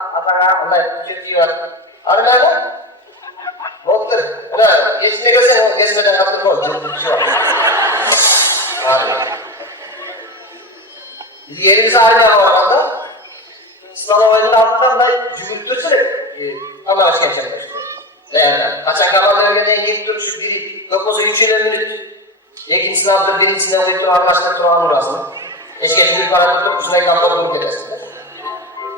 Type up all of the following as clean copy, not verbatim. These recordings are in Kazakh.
Atağa onday kötü var. Arada doktor, ulan geçine gelsen o geçmeden kaptır koy. Şu an. Abi. Yerimiz araya var orada. Sınav oyununda altından da cübürtürsün. Ama başka geçelim. Değerli. Kaçak kafalarına ilgili duruşu biri 9'u 3'üyle minut. İkinci sınavdır, birinci sınavı tur anlaştık Turan Uras'ın. Eşke şimdi para tutup üstüne kamplar grup edersin.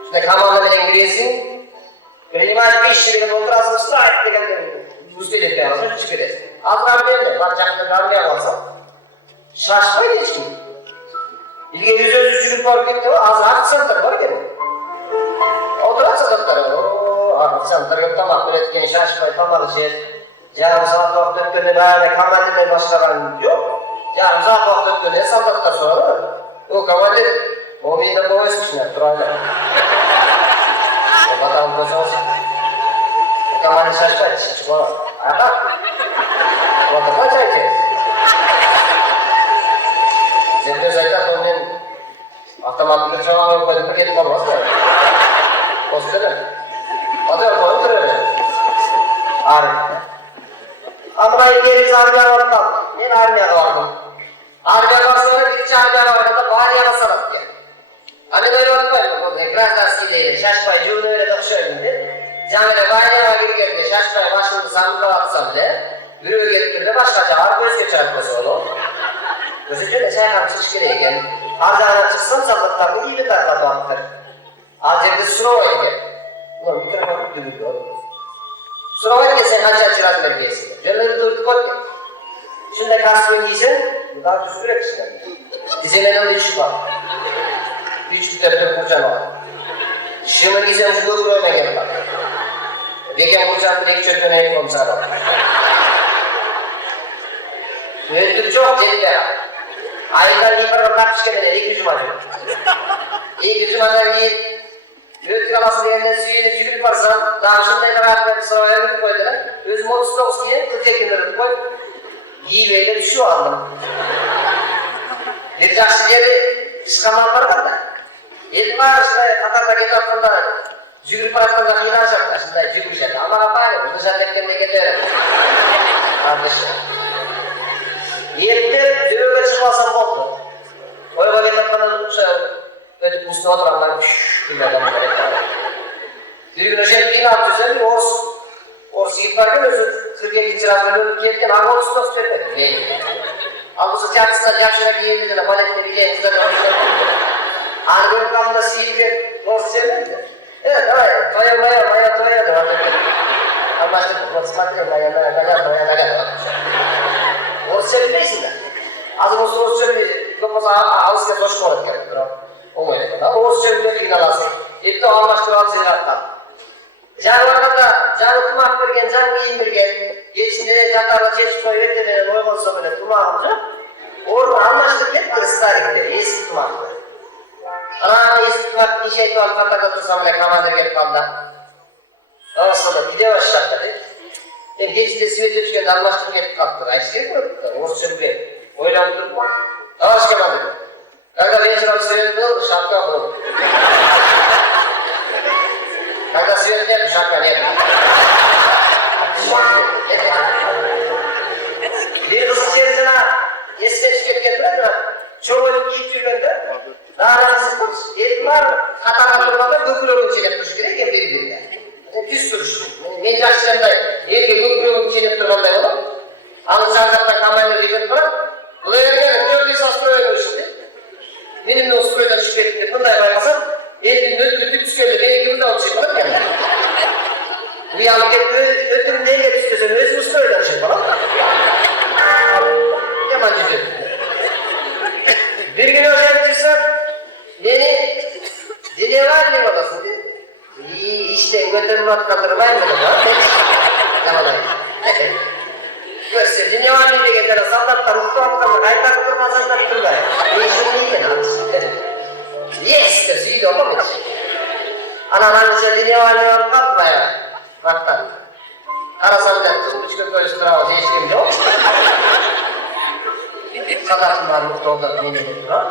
Üstüne kamanla bilen gireysin. Primat 5 liraya doldurasın, strike degan müstehcen yapasın, çıkırız. Azrar verme, bacakta garmaya kalsa. Şaşmayın hiç kim. İlge yüz çürük var gitti, az aksantar var değil mi? Oturarsa doktor, aksantar yok tamam, üretken şaşmayın, tamam şey. Yarım saat vakit dönüyor, böyle kamerayla başkalarının yok. Yarım saat vakit dönüyor, saltakta sonra o kamerayla, o meydan boğazmışlar, durayla. O kadar bozulsun. O kamerayla şaşmayın, şaşık olur. Ayak. O da kaç ayacağız? Bizim de zaten onun avtomatik çoğunluğu koyduğunda gelip olmaz mı? Postları. O da koyduğu öyle. Arif. Amra'yı gelip Arbiya vardı. Ben Arbiya vardım. Arbiya varsa bir Arbiya vardı. Bariya basarak ya. Hani böyle bakmayın. Biraz daha sileyle. Şaşpay cüvünü öyle dokşöydü. Camide Bariya var geldi. Şaşpay başını zamda atsam bile. Yürü getirdi. Başkaca ağır göz geçer kızı oğlum. Gözücü de çay kamçış gereken. Ardağına çıksam sandıklarını iyi bir tarafa baktır. Azirde Surova'ya gel. Ulan bir tarafa dürüldü oğlum. Surova'ya gel sen hacı açıraz merkezine. Cönleri durduk ot gel. Şimdi kastırın giysen, bu daha düzgün ekşiler. Dizemeden de içip var. Bir çift tepede kurcan var. Şimdi giysen şu duruyma gel bak. Deken kurcan direkt çöpten ev komiser var. Mühendür çok tepkiler. Ayından iyi para kapışkenler, ilk yüzüm acıyor. İlk yüzüm acıyor iyi. Mühendür kalasın yerine suyunu çürük varsan, daha şimdi ne kadar bir sıraya ömür koydular. Özüm 39 diye 40 günleri koy. Yiyeyle düşüyor anlam. Bir taşlı yeri çıkamanlar var da. İlk var işte Katar'da getapında cügür parkında kıyılanacaklar. Şimdi cügür şeydi. Ama yapayım, dışarı tepkinde gidiyorum. Kardeşim. Yerinde cügürle çıkmasam oldu. Oyla getapında böyle üstüne oturanlar kıyılardan gerek var. Bir gün önce bir atıyorsan bir orası gitarken özür 42. radyoda gelirken ağır olsun söyledi. Neydi? Albusu çarpısında yapşına bir yerinde de baletini bir yerimizde konuşuyor. Ağır kamda sihirken orası söylemedi. Evet, hayır. Toya da var. Anlaştık. Orası bakıyor. Toya. Orası söylemeysin de. Az olsun orası söylemeysin. Kapısı ağızken hoş olarak gerektir. O mu öyle? Orası söylemeysin. İnanası. Hep de anlaştıran ziraattan. Canlarında canı tumak birgen, can giyin birgen, geçinde canlarla çeşit soyvetlerine uygun sohbet tumağımca, orada anlaştık hep ısrarlıkları, eski tumakları. Ana eski tumak bir şey tuval karta tutsam ne kamadır gelip kaldı. Ondan sonra pide başlattı. Ben geçinde sivete tükende anlaştık hep kalktı. Ayşe mi? Orası söylüyor. Oylandı. Avaş kemadır. Kanka ben şuna söyledi oldu, şapka oldu. Kanka sivete yapmış, şapka ne yapmış? Bir kız içerisine esmeç getirdiler mi? Çoğu iyi tüylende. Daha nasıl kız? Etmar Katar'a durmada gökülürün içine yapmış gereken birbirine. Pis duruş. Meclasçılarında yerge gökülürün içine durmada olur. Anlaşarlıkta kamerayla rivet var. Buraya gelin, 4 esas böyle şimdi. Benim de o süreden şüphelikleri bundaya bakmasam, elbin ötürü püskörle beni gibi de alışık var yani. Bu yanlık ötürü neyle püskörsen özümüz böyle alışık var. Yaman cüzü. Bir gün hocam çıksan, beni dinleyen mi odasın değil mi? İyi işte götürün not kaldırmayın mı da? Yamanayım. Görse dinleyen mi de gider, sallatlar, uçtuğumdan kaytar durmazsan kaptırmayın. Değişim iyi gene alışık. Yes, de suyu da olmamış. Ananızı dinleyen kalkmaya. Baktan. Arasam da üç gün görüştüren o değişim yok. Sadatımlar mutlu oldu, benim var.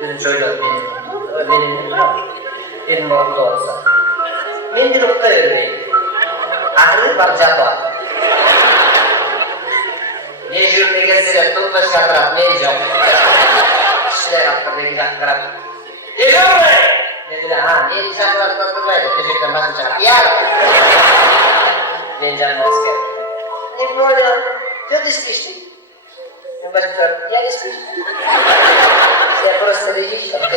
Benim çocuğum benim var. ilmi okta olsa. Men de okta vermeyim. Ahri bar jatva. Ne jürne gezsele tutma şartrat men yok. Kişiler hakkında güzel karab. Dejur be! Dediler ha, men şartrat tutmaydı. Teşekkürden başım çıkar. Ya! Men canım asker. Ne böyle? Ya dişmişti. Ben başım çıkar. Ya dişmişti. Saya просто лежишь, а ты...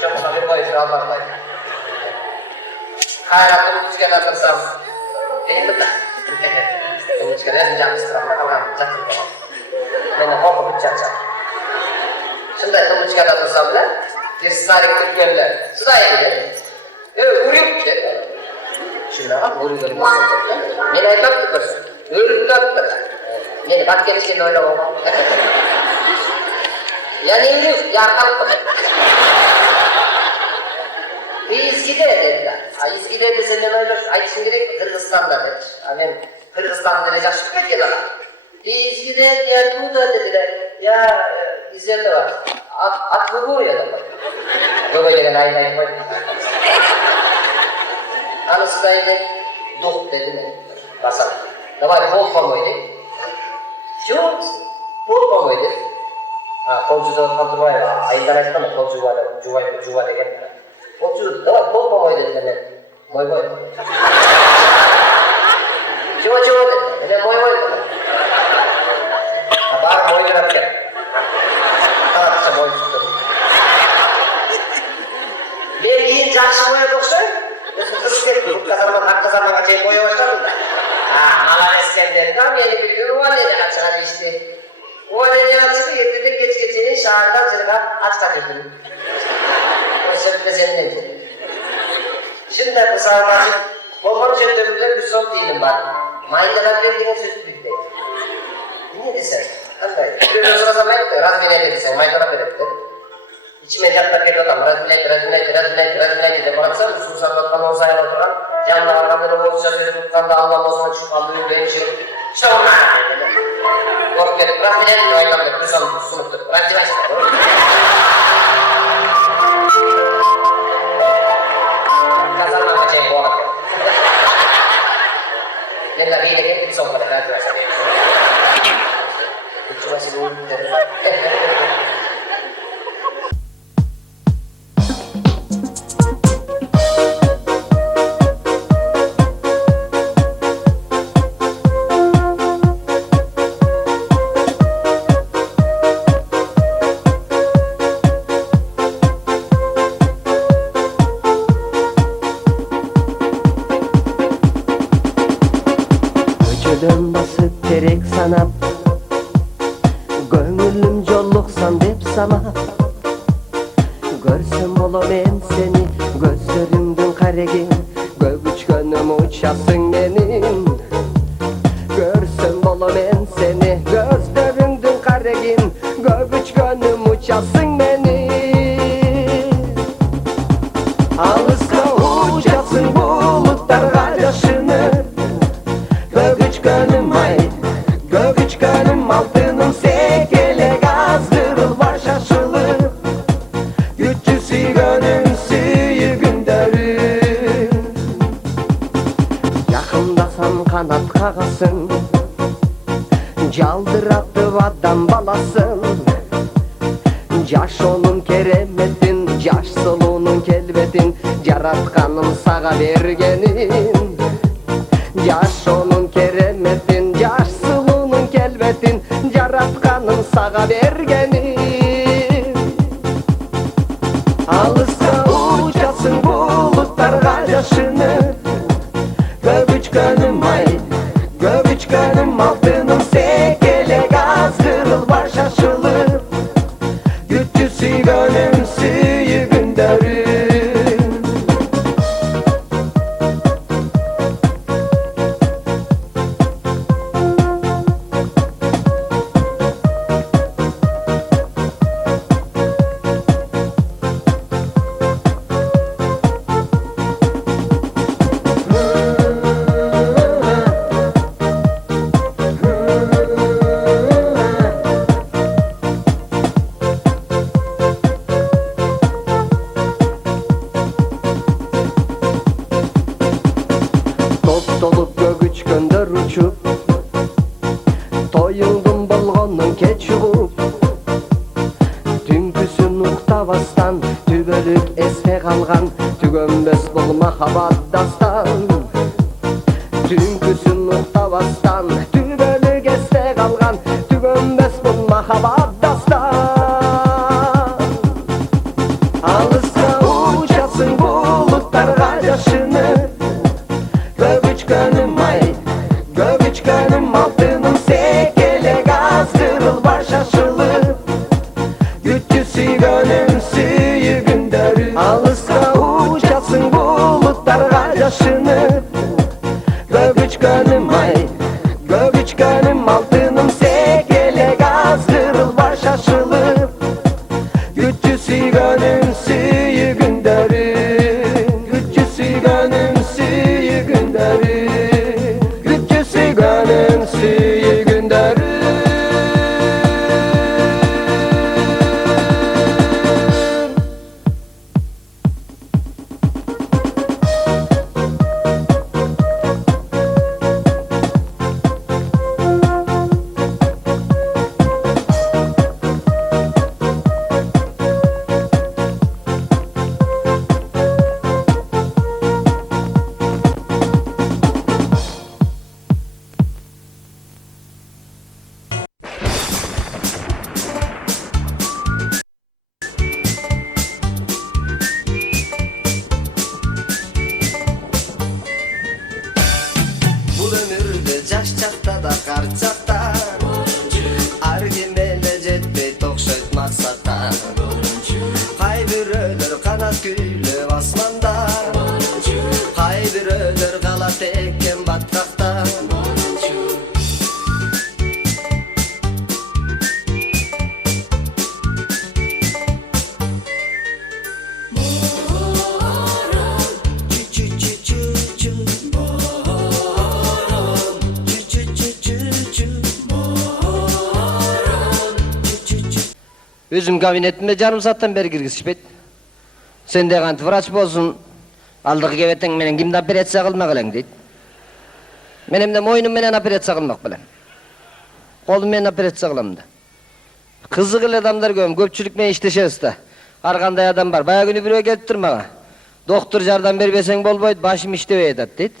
Чем смотри, мой фирал бардай. Hayratım uçkada tırsam. Benim de... Uçkada yazın canım sıramda kalkan. Çatır. Beni korkup çatacak. Şunday uçkada tırsam bile. Bir sarık Türkmenler. Sıdaya gidelim. Uruyup gidelim. Şimdi ama uruyup Meni aytmak tutursun. Uruyup tutursun. Meni bak gelişini öyle olmam. Yani İngiliz yardım kılıyor. İzgide dediler. İzgide de senin öyle ayçın gerek Kırgızistan'da dedi. Ben Kırgızistan'da da yaşıp bekliyorlar. İzgide ya bu da dediler. Ya İzgide var. At bu ya da bak. Böyle gelen aynen koy. Anısı da yine dok dedi mi? Basalım. Davay bol pamoydu. Şu bol pamoydu. Kolcuda kaldırmaya var. Ayından ayıkta mı kolcu var, cuva degen. Kolcu da var, kol pamoy dedi ben. Moy moy. Cuva dedi. Ben moy moy dedi. Var moy grab gel. Tarafça moy tuttu. Ben yiyin jakşı moya doksa, kız kettim. Hak kazanmak açayım moya başladım da. Malar eskenden tam yeni bir ürün var dedi açığa işte. O enerjisi yedirdi geç şahırdan zırga aç takırdım. O sebeple senin dedi. Şimdi de kısalmacı, bombanı çöktüğümde bir son değilim var. Maydalar verdiğine sözü büyük değil. Ne desen? Anlayın. Bir sırada zaman etti, razmine dedi sen, maydalar veretti. İçime yatlar geliyor adam, razmine dedi. Bıraksam, susarlatman olsayla oturan, canlı anlamları olsa sözü tuttan da anlamazına çıkıp aldığım benim şey. İşte onlar dedi. Korkup gelip, razmine dedi, maydalar bir son sunuptur. Razmine işte. Kazanmak için bu arada. Ben de bir yere bir son kadar razmine işte. Hiç başı bu dedi. Köçödön basıp terek sanap, gönlüm jolluksan dep samap. Görsem ola men seni, gözlerimdin karegin, göbüçkönüm uçasın benim. Görsem ola men seni, gözlerimdin karegin, göbüçkönüm uçasın benim. Alıska uçasın bulutlar yaşını, Göbüçkönüm ay, göbüçkönüm altınım sekele gazdırıl var şaşılır. Güççüsü gönül suyu günderim. Yakındasan kanat kagasın, caldırattı adam balasın. Caş onun keremetin, caş solunun kelbetin, caratkanım sağa bergenin. Yaş onun keremetin, yaş sılının kelbetin, caratkanın sağa bergenin. Alırsa uçasın bulutlar yaşını, göbüçkönüm ay, göbüçkönüm altınım sekele gazdırıl var şaşılır. Güççüsü gönül suyu günderim. kalgan tügönbes bol mahabat dastan Tünküsün uktavastan tübölü geste kalgan tügönbes bol mahabat dastan Alısra uçasın bulutlarga yaşını Göbüçkönüm ay, göbüçkönüm altının sekele gazdırıl var şaşılıp Güççüsü gönüm suyu gündörü Alısra uçasın bulutlarga yaşını Göbüçkönüm ay, göbüçkönüm altının sekele gazdırıl var şaşılıp Güççüsü gönüm suyu gündörü Güççüsü gönüm suyu gündörü Güççüsü gönüm suyu gündörü Бұл өмірді жаш чақта да қарт чақта Аргимеле жетпей тоқшайт мақсатта Қай бирөөлөр канат күйлөп асманда Қай бирөөлөр калат эккен баткакта Özüm kabinetime jarım saatten beri kirgizishpeyt. Sen de kanti vraç bolsun. Aldığı kebeteң menen kimdi operatsiya kılmak eleng deyt. Men emde moyunum menen operatsiya kılmak bilen. Kolum menen operatsiya kılam da. Kızık ele adamlar görüm, köpçülük men işleşebиз da. Har kanday adam var. Baya günü birөө keliptir maga. Doktor jardam berбесең bolboyt, başım iştebey atat deyt.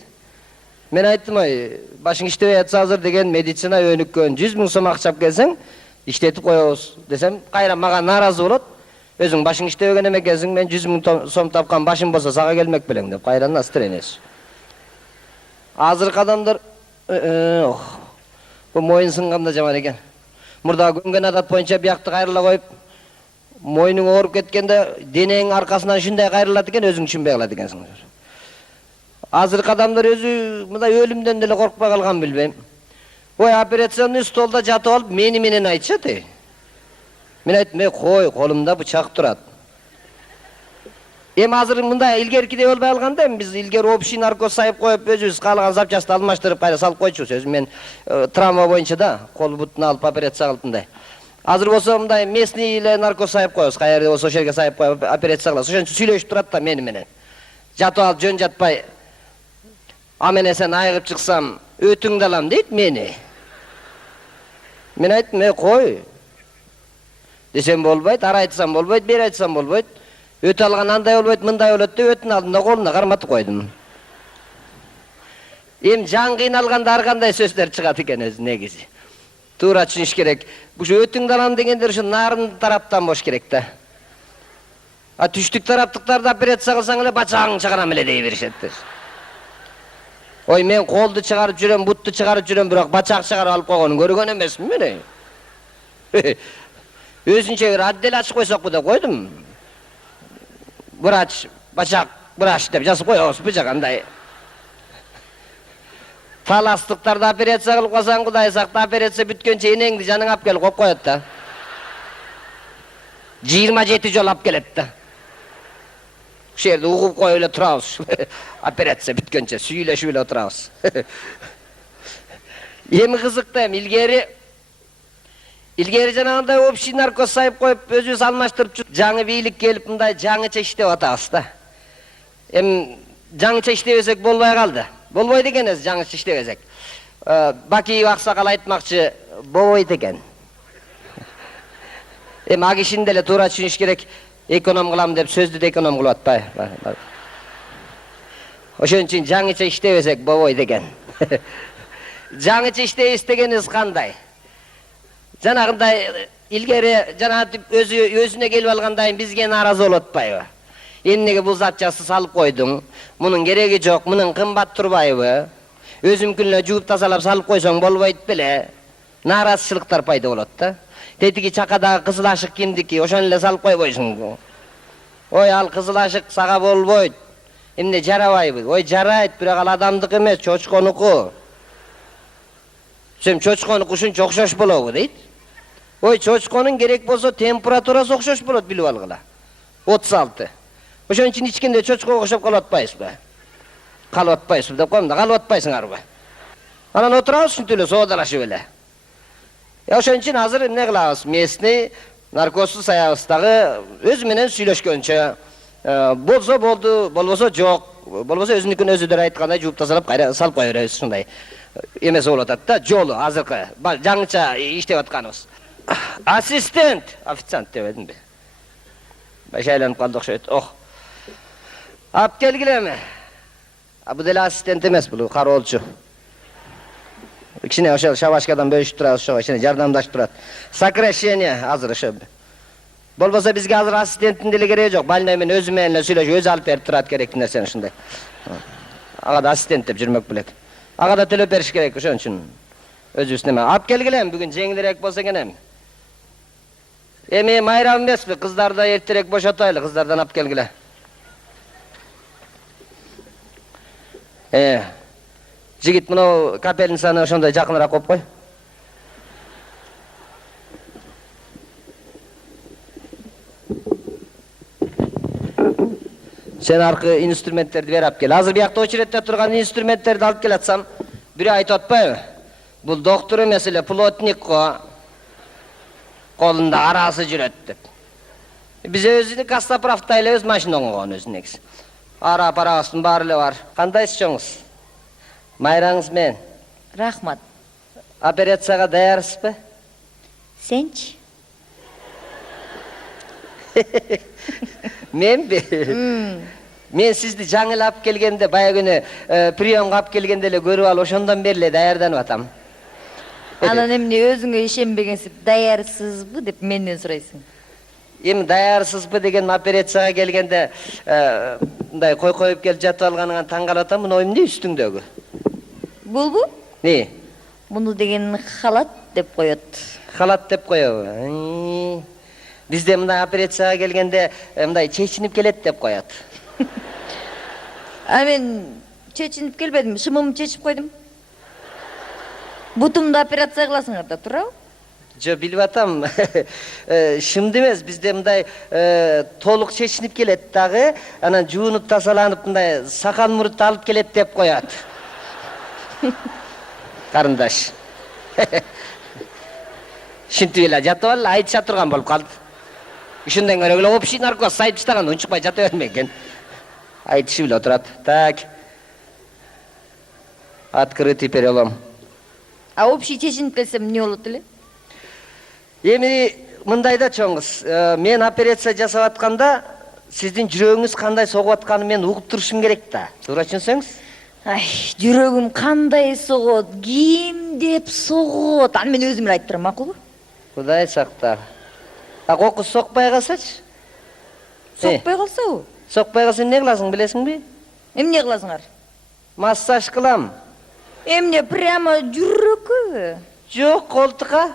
Men ayttım ay, başың iştebey atsa hazır degen meditsina önükкөн 100 000 so'm akçap kelseң, işletip koyabız desem, kayra maga narazı bolot. Özüň başың iştebegen emekensiň, men 100 000 so'm tapkan başım bolsa saga gelmek bilen dep kayra nasıl trenesiz. Azırkı adamlar, bu moyun sınganda jaman eken. Murda gömgen adat boyunça biyaktı kayrıla koyup, moyunun oğurup ketkende deneğin arkasından şunday kayrılat eken, özüň düşünbey kalat ekensiň. Azırkı adamlar özü mıday ölümden dele korkpa kalgan bilbeyim. Oy operatsiyanın stolda jatıp alıp meni menen aytışat. Men aytdım, koy, kolumda bıçak turat. Em azır mında ilgerkide olbay alganda, biz ilger общий наркоз сайып koyup özübüz kalagan zapчасты almaштырып kayra salıp koyчубуз. Özüm men travma boyunça da kol butunu alıp operatsiya kılıp mындай. Azır bolsa mындай местный ile наркоз sayып koyabыз, kayerde bolsa ошол жерге sayып koyup operatsiya kılabыз. Ошончо сүйлөшүп турат da meni menen. Жатып алып жөн жатпай, amene sen ayıgıp çıksam ötüңdü alam deyt meni. Men ayttım, koy. Desem bolboyt, ara aytsam bolboyt, beri aytsam bolboyt. Ötü algan anday bolboyt, mындай bolot dep ötünün aldında koluna karmatıp koydum. Em jan kıynalganda har kanday sözler çıgat eken özü negizi. Tuura түшүнүш керек. Bu şu ötüңdü alam degендер şu nарын taraptan boş gerek da. Түштүк тараптыктарды операция кылсаң эле бачагың чыгарам эле дей беришеттир. Oy men koldu çıkarıp жүрөм, buttu çıkarıp жүрөм, biroq bachak çıkarıp alıp koygoну көргөн эмесмин мен. Özünçe bir addel açıp koysak bu da koydum. Vraç, bachak, vraç dep жазып koyabыз bıçak anday. Talastıklarda operatsiya kılıp koysaң Kuday sakta operatsiya bütkençe enеңdi janıň alып kelip koyup koyat da. 27 jol alып kelet da. Şu yerde uğup koy öyle turabız. Operatsiya bütkençe süýleşip öyle oturabız. Emi kızık da hem ilgeri janagynday общий наркоз sayıp koyup özübüz almaştırıp жаңы biýlik kelip mындай жаңыча iştep atabыз da. Em жаңыча iştebesek bolbay kaldı. Bolboyt eken ez жаңыча iştebesek. Bakiýew aksakal aytmakçı bolboyt eken. Em a kişinin dele tuura түшүнүш керек. Ekonom kılam dep sözdü de ekonom kılıp atpay. Oşun için жаңыча иштебесек болбойт экен. Жаңыча иштей истегениз кандай? Жанагындай илгери жанатип өзүнө келип алгандайын бизге нааразы болуп атпайбы? Эмнеге бул затчасы салып койдуң? Мунун кереги жок, мунун кымбат турбайбы? Өзүмкүн эле жууп тазалап салып койсоң болбойт беле? Нааразычылыктар пайда болот да. Тетиги чакадагы кызыл ашык кимдики? Ошону эле салып койбойсуңбу? Ой, ал кызыл ашык сага болбойт. Эмне жарабайбы? Ой, жарайт, бирок ал адамдык эмес, чочконуку. Сен чочконуку ушунча окшош болобу дейт. Ой, чочконун керек болсо температурасы окшош болот, билип алгыла. 36. Ошон үчүн ичкенде чочкого окшоп калып атпайсызбы? Калып атпайсызбы деп коем да, калып атпайсыңарбы? Анан отурабыз ушинтип эле соодалашып эле. Ошон үчүн азыр эмне кылабыз? Местный наркозсуз аябыз дагы өзү менен сүйлөшкөнчө. Болсо болду, болбосо жок. Болбосо өзүнүкүн өзү айткандай жууп тазалап кайра салып кое беребиз, ушундай. Эмеси болуп атат да, жолу азыркы жаңыча иштеп атканыбыз. Ассистент, официант дебедимби? Баш айланып калды окшойт. Ох. Алып келгилеме? Бул деле ассистент эмес, бул кароолчу. Кичине ошол шабашкадан бөлүшүп турат, ошого кичине жардамдашып турат. Сокращение азыр ошо. Болбосо бизге азыр ассистенттин деле кереги жок. Больной менен өзү менен эле сүйлөшүп, өзү алып берип турат керектүү нерсени ушундай. Ага да ассистент деп жүрмөк белек. Ага да төлөп бериш керек, ошон үчүн өзүбүз неме. Алып келгилем, бүгүн жеңилирээк болсо экен. Эми майрам эмеспи? Кыздарды эртерээк бошотойлу, кыздардан алып келгиле. Жигит мына капельницаны ошондой жакыныраак коюп кой. Сен аркы инструменттерди берип алып кел. Азыр биякта очередте турган инструменттерди алып келатсам, бири айтып атпайбы? Бул доктор эмес эле плотник го. Колунда арасы жүрөт деп. Биз өзүнү кассаправда элебиз, машина оңгон өзүнүз. Ара парабыздын баары эле бар. Кандайсыз чоңуз? Майраңыз менен. Рахмат. Операцияга даярсызбы? Сенчи? Менби? Мен сизди жаңы эле алып келгенде, бая күнү приемга алып келгенде эле көрүп алып, ошондон бери эле даярданып атам. Анан эмне өзүңө ишенбегенсип, даярсызбы деп менден сурайсың? Эми даярсызбы деген операцияга келгенде мындай коюп келип жатып алганыңан таң калып атам. Мына эмне үстүңдөгү? Булбу? Не? Муну деген халат деп коет. Халат деп коебу? Бизде мындай операцияга келгенде мындай чечинип келет деп коет. А мен чечинип келбедим, шымымды чечип койдум. Бутумду операция кыласыңар да, туурабы? Жо, билип атам. Шымды эмес, бизде мындай толук чечинип келет дагы, анан жуунуп тазаланып мындай сакал мурутты алып келет деп коет. Карындаш. Шинтип эле жатып алып айтыша турган болуп калды. Ушундан көрө эле общий наркоз айтыштаган унчукпай жата берме экен. Айтышып эле отурат. Так. Открытый перелом. А общий чечинип келсем эмне болот эле? Эми мындай да чоңуз, мен операция жасап атканда сиздин жүрөгүңүз кандай согуп атканын мен угуп турушум керек да. Туура түшүнсөңүз? Ай, жүрөгүм кандай согот, ким деп согот? Аны мен өзүм эле айтып турам, макулбу? Кудай сакта. А кокус сокпай калсачы? Сокпой калсабы? Сокпай калса эмне кыласың, билесиңби? Эмне кыласыңар? Массаж кылам. Эмне, прямо жүрөккө? Жок, колтукка.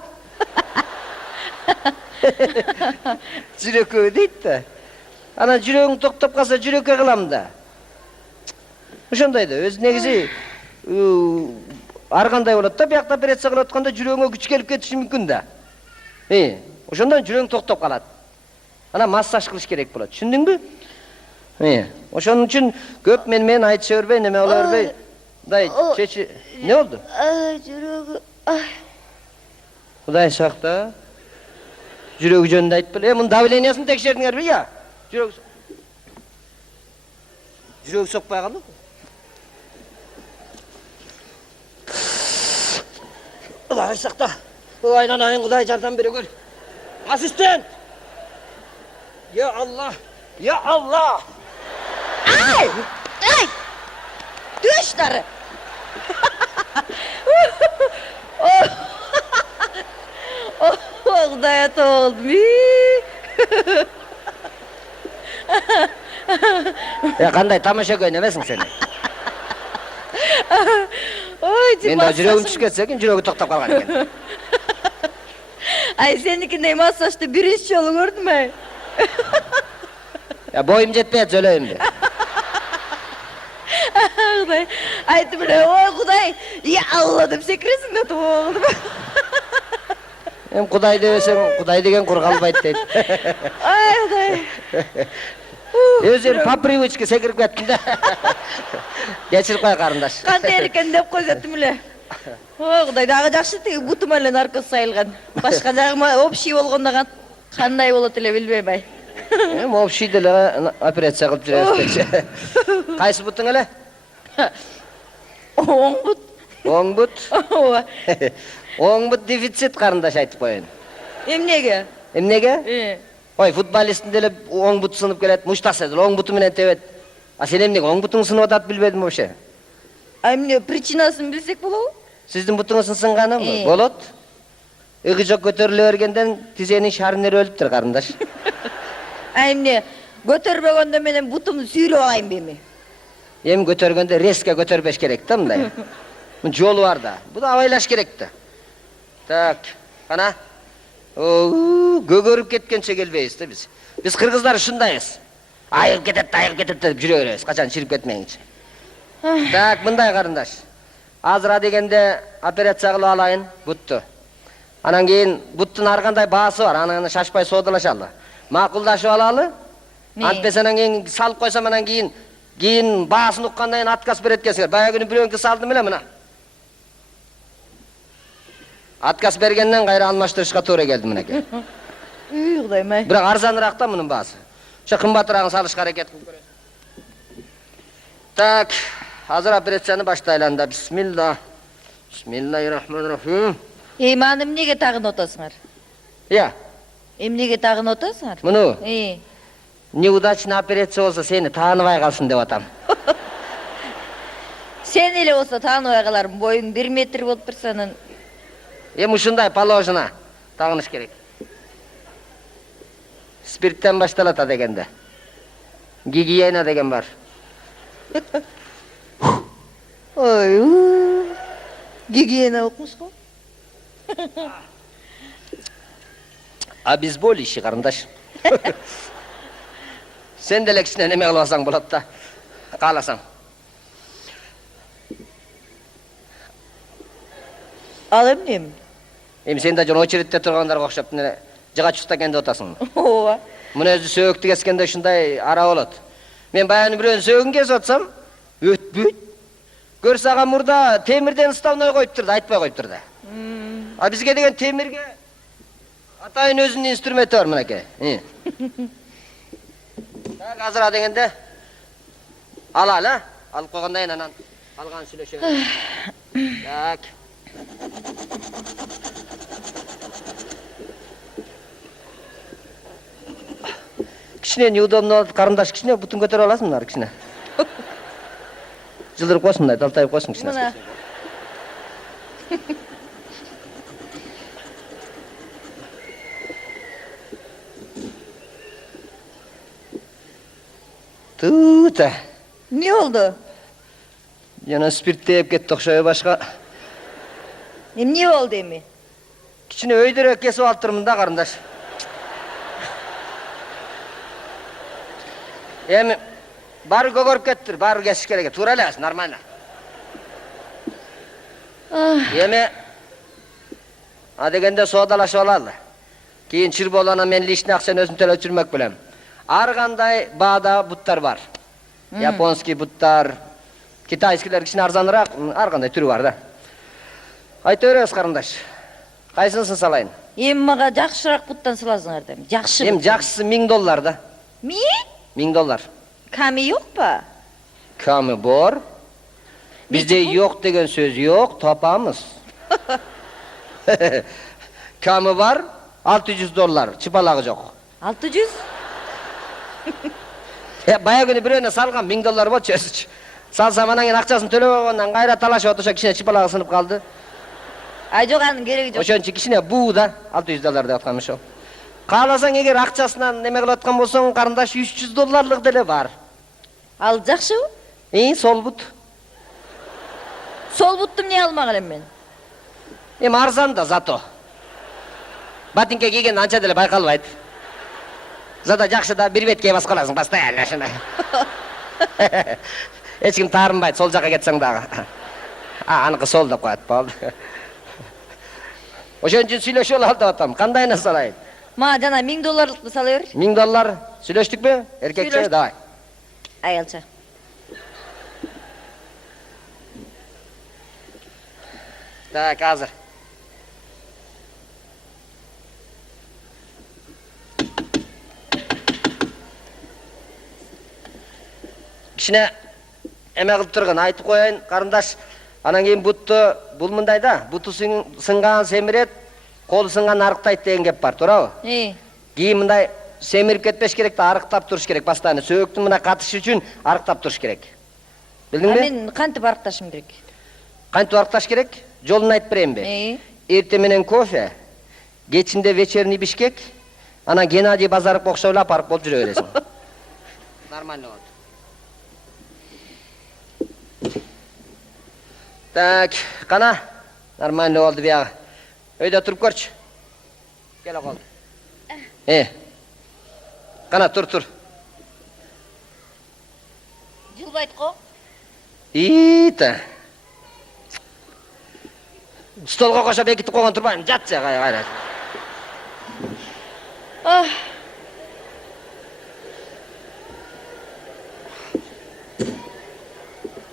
Жүрөккө дейт да. Анан жүрөгүң токтоп калса жүрөккө кылам да. Ошондой да, өз негизи ар кандай болот да, биякта операция кылып атканда жүрөгүңө күч келип кетиши мүмкүн да. Ошондон жүрөгүң токтоп калат. Анан массаж кылыш керек болот, түшүндүңбү? Ошон үчүн көп мен айтыша бербей, неме боло бербей. Дай, чечи. Не болду? Жүрөгү. Кудай сакта. Жүрөгү жөнүндө айтпа. Мунун давлениясын текшердиңерби, я? Жүрөгү сокпай калды. Кудай сакта. Айнанайын, Кудай жардам бере көр. Ассистент! Ya Allah! Ya Allah! Ay! Ay! Düşleri! Oh, Құдая тоғылдым. Қандай тамаша көйін емесің сені? Ой, Мен да жүрегім түсіп кетсе екен, жүрегі тоқтап қалған екен. Ай, сенікіндей массажды бірінші жолы көрдім, ай. Бойым жетпейді, сөйлеймін де. Құдай, айтып біле, ой, Құдай, я Алла деп секіресің де тоғылдым. Құдай десең, Құдай деген құр қалмайды дейді. Ай, Құдай. Өзім по привычке секіріп кеттім де. Кешіріп қой қарындаш. Қанты еркен деп қойсаттым біле. Ой, Құдай, дағы жақшы тегі бұтым әлі наркоз сайылған. Башқа жағыма общий болғанда қандай боладыіле білмейм, ай. Общий деле операция қылып жүресің. Қайсы бұттың әлі? Оң бұт. Оң бұт? Оң бұт дефицит қарындаш айтып қойын. Емнеге? Емнеге? Ой, футболисттің деле оң бұты сынып келеді, мұштас еді, оң бұты менен тебеді. А сен емнеге оң бұтың сынып атат білбедім вообще? Міне причинасын білсек болау? Сіздің бұтыңыздың сынғаны ма? Болот? Иғы жоқ көтеріле бергенден тізенің шарынер өліптір қарындаш. Міне көтербегенде менен бұтымды сүйреп алайын беме. Ем көтергенде резко көтербеш керек та мындай. Жолу бар да. Бұл да абайлаш керек та. Так, қана. Көгөрүп кеткенше келбейбиз да біз. Біз қырғыздар шындайыз. Айып кетет деп жүре беребиз. Қачан ширип кетмейинчи. Так, мындай қарындаш. Азыра дегенде операция кылып алайын бутты. Анан кейін буттун ар кандай баасы бар. Анан шашпай соодалашалы. Макулдашып алалы. Антпесе анан кейін салып койсом анан кейін баасын уккандан кийин отказ берет экенсиңер. Баягы күнү бирөөнкү салдым эле мына. Отказ бергенден кайра алмаштырышка туура келди мынакей. Үй, Кудайым-ай. Бирок арзаныраак да мунун баасы. Ошо кымбатыраагын салышка аракет кылып көрөт. Так, азыр операцияны баштайлы анда. Бисмилла. Бисмиллахиррахманиррахим. Маны эмнеге тагын отосуңар? Я. Эмнеге тагын отосуңар? Муну? Неудачный операция болсо сени тааныбай калсын деп атам. Сен эле болсо тааныбай калармын. Боюң 1 метр болуп турса анан. Ушундай положено тагыныш керек. Спирттен башталат дегенде. Гигиена деген бар. Ой, гигиена окумушку? Обезболивающий карындаш. Сен деле кичине неме кылып алсаң болот да. Кааласаң. Ал эмнем? Сен да жөн очередте тургандарга окшоп жыга чустакен деп атасың. Ооба. Мына өзү сөөгүктү кескенде ушундай ара болот. Мен баягы бирөөнүн сөөгүн кесип атсам, өтпөйт. Көрсө ага мурда темирден ставной коюптур да, айтпай коюптур да. А бизге деген темирге атайын өзүнүн инструменти бар мынакей. Так, азыр дегенде алалы, алып койгондон кийин анан алган сүйлөшөбүз. Так. Кичине неудобно болот, карындаш, кичине бутун көтөрүп аласың мына кичине. Жылдырып койсун мындай, талтайып койсун кичине. Мына. Тута. Не болду? Жана спирт тээп кетти окшойбу башка. Эмне болду эми? Кичине өйдөрөөк кесип алыптырмын да карындаш. Эми баары көгөрүп кеттир, баары кесиш керек. Туура эле, нормально. Эми дегенде соодалашып алалы. Кийин чыр болгондо мен лишний акчаны өзүм төлөп жүрмөк белем. Ар кандай баада буттар бар. Японский буттар, китайскилер кичине арзаныраак, ар кандай түрү бар да. Айта беребиз карындаш. Кайсысын салайын? Эми мага жакшыраак буттан саласыңар да. Жакшы. Эми жакшысы $1000 да. $1000. Ками yok па? Ками бар. Бизде yok деген сөз yok, тапамыз. Ками бар, $600, чыпалагы жок. 600? Baya günü birine salgan $1000 bolчу özüç. Salsam anan akçaсын төлөp alгандан кайра талашып отурса кичине чыпалага сынып калды. Жок, анын кереги жок. Ошон үчүн кичине буу да $600 деп аткам ошол. Кааласаң эгер акчасынан неме кылып аткан болсоң, карындаш $300 деле бар. Ал жакшыбы? Сол бут. Сол бутту эмне алмак элем мен? Арзан да зато. Батинке кийген анча деле байкалбайт. Зато жакшы да бир бетке басып каласың постоянно ушундай. Эч ким таарынбайт, сол жака кетсең дагы. Аныкы сол деп коет, болду. Ошон үчүн сүйлөшүп алып атам. Кандайына салайын? Мага жана $1000 сала бер. $1000 сүйлөштүкпү? Эркекче, давай. Аялча. Так, азыр. Кичине эме кылып турган айтып коеюн, карындаш. Анан кийин бутту, бул мындай да, буту сынган семирет, колу сынган арыктайт деген кеп бар, туурабы? Кийин мындай семирип кетпеш керек да, арыктап туруш керек постоянно. Сөөктүн мына катышы үчүн арыктап туруш керек. Билдиңби? Мен кантип арыкташым керек? Кантип арыкташ керек? Жолун айтып берейинби? Эрте менен кофе, кечинде вечерний бишкек, анан Геннадий Базаров окшоп эле апарып болуп жүрө бересиң. Нормально болот. Так, кана? Нормально болду бияга. Өйдө туруп көрчү. Келе калды. Кана тур. Жылбайт го? Столго кошо бекитип койгон турбайм, жатчы кайра.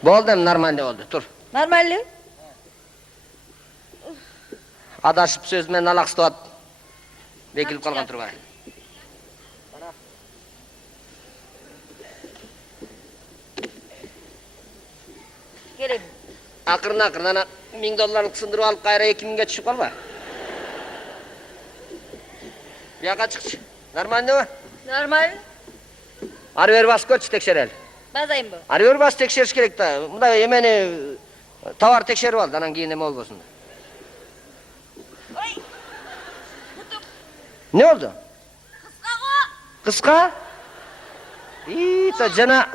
Болду, нормально болду, тур. Нормально? Адашып сөз менен алаксытып атып. Бекилип калган турбай. Келем. Акырын ана $1000 сындырып алып кайра 2000ге түшүп калба. Бияка чыкчы. Нормальныйбы? Нормально. Ары бери басып көрчү, текшерели. Базайымбы? Ары бери басып текшериш керек да. Мындай эмени товар текшерип ал, анан кийин эме болбосун. Ой. Не болду? Кыска го. Кыска?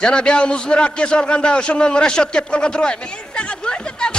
Жана биягын узунураак кесип алганда ошондон расчет кетип калган турбайбы? Мен сага көрсөтөм.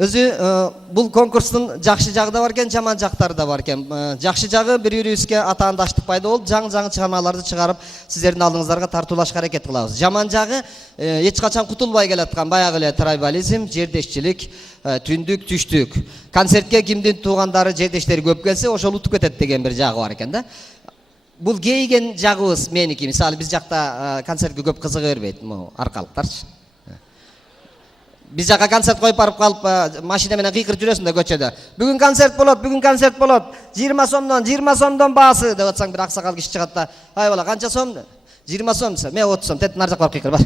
Өзү бул конкурстун жакшы жагы да бар экен, жаман жактары да бар экен. Жакшы жагы бири-бирибизге атаандаштык пайда болуп, жаңы чыгармаларды чыгарып, сиздердин алдыңыздарга тартуулашка аракет кылабыз. Жаман жагы эч качан кутулбай келаткан баягы эле трайбализм, жердешчилик, түндүк, түштүк. Концертке кимдин туугандары, жердештери көп келсе, ошол утуп кетет деген бир жагы бар экен да. Бул кейген жагыбыз меники. Мисалы биз жакта концертке көп кызыга бербейт, могу аркалыктарчы. Биз жака концерт коюп барып калып, машина менен кыйкырып жүрөсүң да көчөдө. Бүгүн концерт болот, бүгүн концерт болот. 20 сомдон баасы деп атсаң, бир аксакал киши чыгат да, "Ай бала, канча сом?" 20 сом десе, "Мен 30 сом." Тет нар жак барып кыйкыр бар.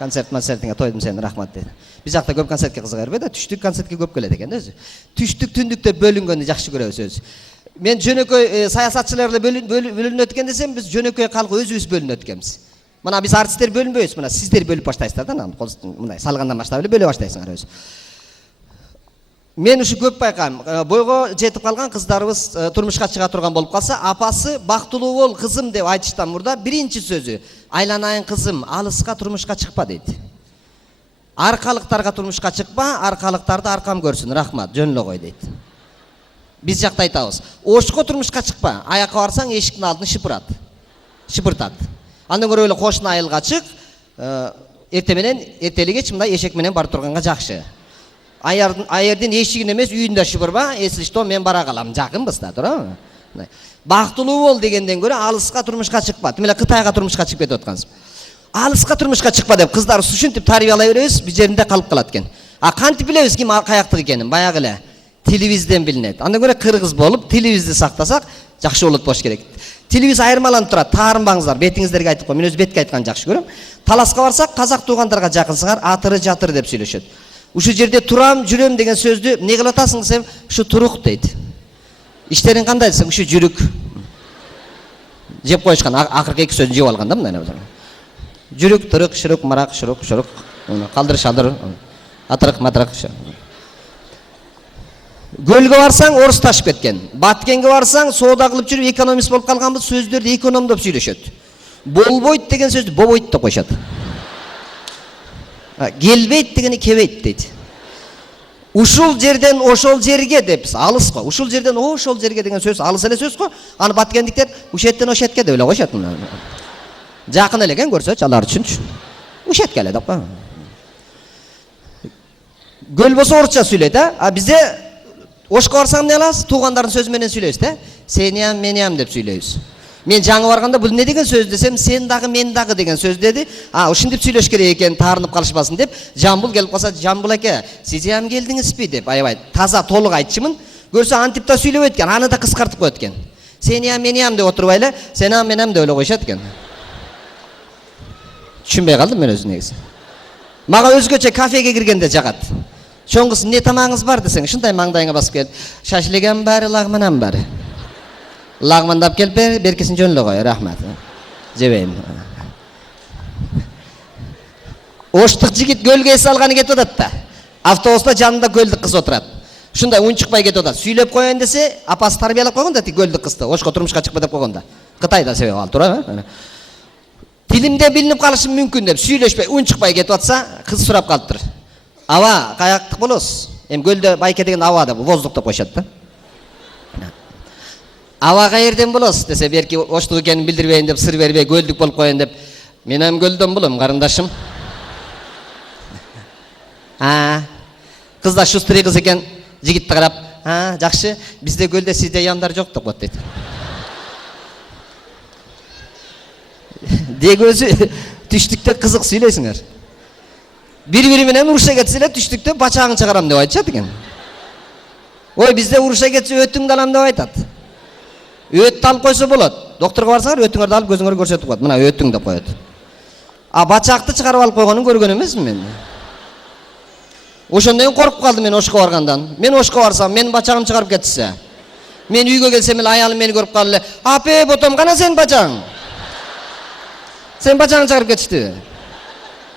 Концертиңе тойдум сени, рахмат дейт. Биз жакта көп концертке кызыга бербейт да, түштүк концертке көп келет экен да өзү. Түштүк, түндүк деп бөлүнгөндү жакшы көрөбүз өзү. Мен жөнөкөй саясатчылар эле бөлүнөт экен десем, биз жөнөкөй калк өзүбүз бөлүнөт экенбиз. Мына биз артисттер бөлүнбөйбүз, мына сиздер бөлүп баштайсыздар да, мындай салгандан баштап эле бөлө баштайсыңар өзү. Мен ушу көп байкайм, бойго жетип калган кыздарыбыз турмушка чыга турган болуп калса, апасы бактылуу бол кызым деп айтыштан мурда биринчи сөзү, айланайын кызым, алыска турмушка чыкпа дейт. Аркалыктарга турмушка чыкпа, аркалыктарды аркам көрсүн, рахмат, жөн эле кой дейт. Биз жакта айтабыз, ошко турмушка чыкпа, аякка барсаң эшиктин алдын шыпыртат. Андан көрө эле кошуна айылга чык, эртелиге мындай эшек менен барып турганга жакшы. Аердин эшигин эмес, үйүндө шыпырба, эсли что мен бара калам, жакынбыз да, туурабы? Бактылуу бол дегенден көрө алыска турмушка чыкпа. Тим эле Кытайга турмушка чыгып кетип аткансыз. Алыска турмушка чыкпа деп кыздар ушинтип тарбиялай беребиз, биз жеринде калып калат экен. Кантип билебиз ким каяктык экенин? Баягы эле телевизден билинет. Андан көрө кыргыз болуп, телевизди сактасак жакшы болот болуш керек. Телевиз айырмаланып турат, таарынбаңыздар, бетиңиздерге айтып кой. Мен өз бетке айтканды жакшы көрөм. Таласка барсак, казак туугандарга жакынсыңар, атыры жатыр деп сүйлөшөт. Ушу жерде турам, жүрөм деген сөздү эмне кылып атасың десем, ушу турук дейт. Иштериң кандай десең, ушу жүрүк. Жеп коюшкан, акыркы эки сөзүн жеп алган да мындай. Жүрүк, турук, шурук, марак, шурук, калдыр, шалдыр, атырык, матырык. Гөлгө барсаң орус ташып кеткен. Баткенге барсаң соода кылып жүрүп экономист болуп калганбыз, сөздөрдү экономдоп сүйлөшөт. Болбойт деген сөздү бобойт деп коюшат. Келбейт дегени кебейт дейт. Ушул жерден ошол жерге деп алыс го. Ушул жерден ошол жерге деген сөз алыс эле сөз го. Аны баткендиктер ушеттен ошетке деп эле коюшат. Жакын эле экен көрсөчү, алар үчүнчү. Ушетке эле деп кой. Гөл болсо орусча сүйлөйт, а бизде ошко барсаң эмне кыласыз? Туугандардын сөзү менен сүйлөйсүз да? Сеням, меням деп сүйлөйбүз. Мен жаңы барганда бул эмне деген сөз десем, сен дагы мен дагы деген сөз деди. Ушинтип сүйлөш керек экен, таарынып калышпасын деп, Жамбыл келип калса, Жамбыл эке, сиз ям келдиңизби деп аябай таза толук айтчымын. Көрсө антип да сүйлөбөйт экен, аны да кыскартып коет экен. Сеням, меням деп отурбай эле, сенам, менам деп эле коюшат экен. Түшүнбөй калдым мен өзү негизи. Мага өзгөчө кафеге киргенде жагат. Чоңгус эмне тамагыңыз бар десең, ушундай маңдайыңа басып келип, шашлыгам бар, лагманам бар. Лагмандап келип беркесин жөн эле кой, рахмат. Жебейм. Оштук жигит көлгө эс алганы кетип атат да. Автобуста жанында көлдүк кыз отурат. Ушундай унчукпай кетип атат. Сүйлөп коеюн десе, апасы тарбиялап койгон да көлдүк кызды. Ошко турмушка чыкпа деп койгон да. Кытайда себеп алып турабы? Тилимде билинип калышы мүмкүн деп сүйлөшпөй, унчукпай кетип атса, кыз сурап калыптыр. Аба, каяктык болосуз? Эми көлдө байке деген аба деп, воздух деп коюшат да. Аба каерден болосуз десе, берки оштук экенин билдирбейин деп, сыр бербей, көлдүк болуп коеюн деп, мен эми көлдөн болом, карындашым. Кызда шустрый кыз экен, жигитти карап, жакшы, бизде көлдө сизде ямдар жок деп коет дейт. Деги өзү түштүктө кызык сүйлөйсүңөр. Бири-бири менен уруша кетсе эле түштүктө бачагын чыгарам деп айтышат экен. Ой, бизде уруша кетсе өтүңдү алам деп айтат. Өттү алып койсо болот. Докторго барсаңар, өтүңөрдү алып көзүңөргө көрсөтүп коет. Мына өтүң деп коет. Бачакты чыгарып алып койгонун көргөн эмесмин мен. Ошондон коркуп калдым мен ошко баргандан. Мен ошко барсам, менин бачагым чыгарып кетсе. Мен үйгө келсем эле аялым мени көрүп калып эле, "Апе, ботом, кана сен бачаң?" Сен бачагың чыгарып кетишти.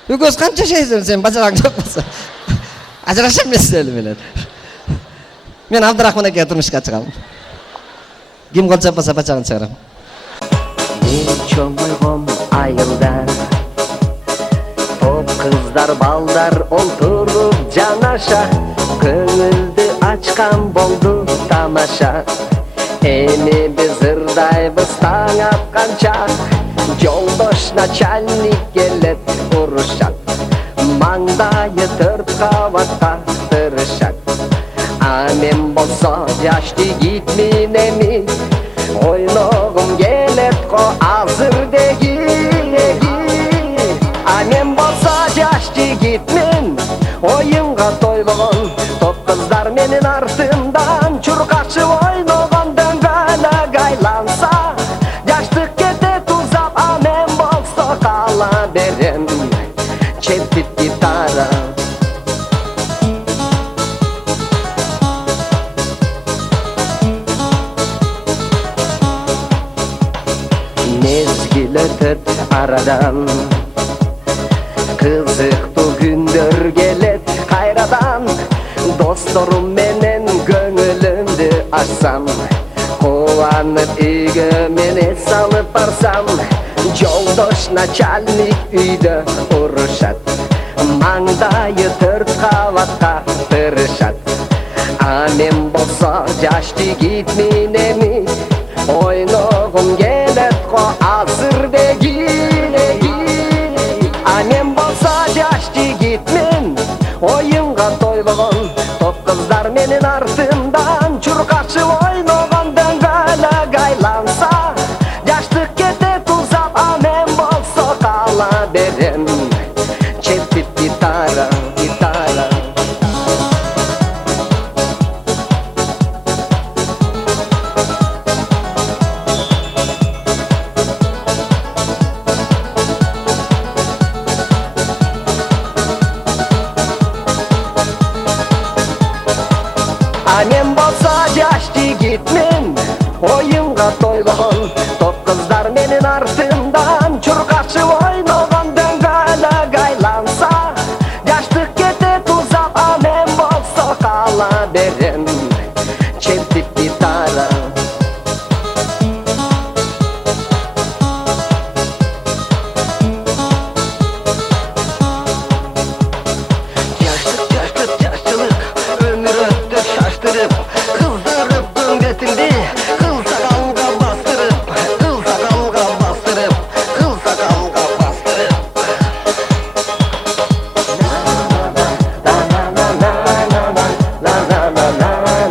Үгөз канча жайсың сен бачагың жок болсо. Ажырашам эмес эле менен. Мен Абдырахман эке турмушка чыгам. Ким кол чаппаса бачагын чыгарам. Мен чоңойгом айылда, топ кыздар балдар олтуруп janaşa, köngüldü açkan boldu tamaşa. Eni biz ırdaybız taң atkança, joldoş начальник келет урушат. Маңдайы 4 кабатка тырышат. А мен болсо жаш жигитмин эми, ойногум келет го азырдеги. А мен болсо жаш жигитмин, оюнга тойбогон топ кыздар менин артымдан чуркашып ойногон дөңгөлөк айланса, жаштык кетет узап, а мен болсо кала берем чертип гитара. Mezgil ötөт aradan, kızıktуу күндөр келет кайрадан. Досторум менен көңүлүмдү ачсам, кубанып үйгө мен эс алып барсам, жолдош начальник үйдө урушат. Маңдайы 4 кабатка тырышат. А мен болсо жаш жигитмин эми, ойногум келет го азырдеги. А мен болсо жаш жигитмин, оюнга тойбогон топ кыздар менин артымдан чуркашып ойногон дөңгөлөк айланса, жаштык кетет узап, а мен болсо кала берем чертип гитара, гитара. А мен болсо жаш жигитмин, оюнга тойбогон топ кыздар менин артымдан чуркашып ойногон дөңгөлөк айланса, жаштык кетет узап, а мен болсо кала берем чертип гитара. Жаштык, өмүр өттү шаштырып, кыздырып көңгетиңди, кыл сакалга бастырып, кыл сакалга бастырып, кыл сакалга бастырып. La la la la la la la la la la la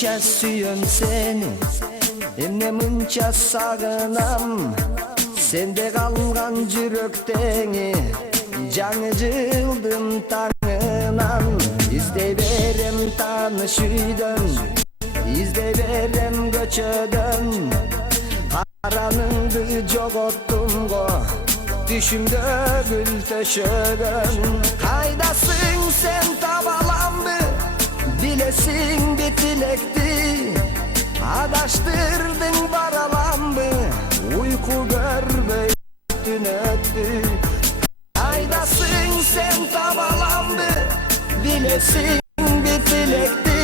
mınça süyön seni, emne mınça sağınam. Sende kalgan yürekteni, canı cıldım tağınan. İzdey berem tanış üydön, İzdey berem göçödön. Karanındı jogottum go, düşümde gül töşөгөн. Kaydasın sen tabalandı, bilesin bitilekti. Adaştırdın baralandı, uyku görmey tün öttü. Kaydasın sen tabalandı, bilesin bitilekti.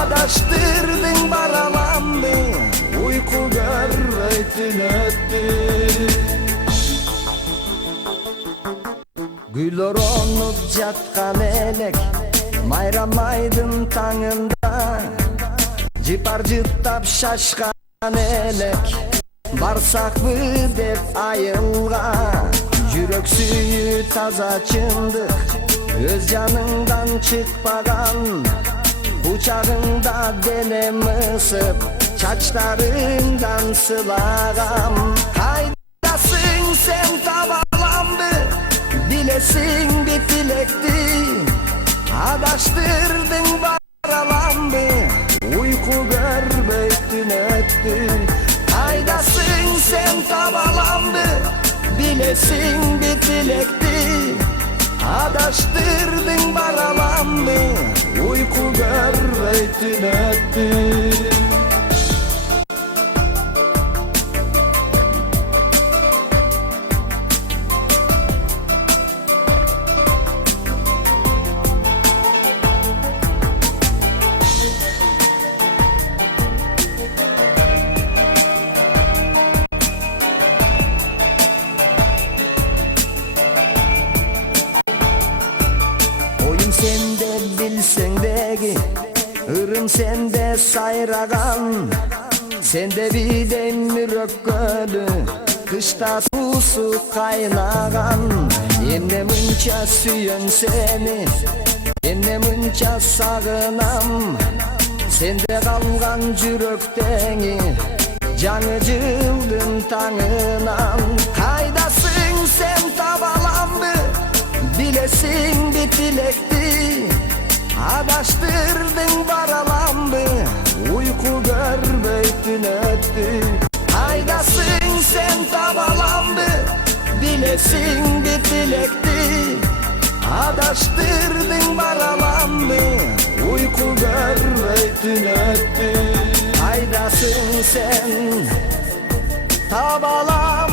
Adaştırdın baralandı, uyku görmey tün öttü. Gül oronup jatkan elek, mayramaydım tаңында. Жыпар жыттап шашкан элек, барсакпы деп айылга. Жүрөк сүйүү таза чындык, өз жаныңдан чыкпаган. Учагыңда денем ысып, чачтарыңдан сылагам. Кайдасың сен табаламды, билесиң битилекти. Adaştırdın baralandı, uyku görmey tün öttü. Kaydasın sen tabalandı, bilesin bitilekti. Adaştırdın baralandı, uyku görmey tün öttü. Sende bilsendegi, ırım sende sayragan. Sende bir demir gölü, kışta susu kaynagan. Emne mınça süyön seni, emne mınça sağınam. Sende kalgan yürekteni, canı cıldım tağınan. Kaydasın sen tabalandı, bilesin bitilekti. Adaştırdın baralandı, uyku görmey tün öttü. Kaydasın sen tabalandı, bilesin bitilekti. Adaştırdın baralandı, uyku görmey tün öttü. Kaydasın sen tabalandı,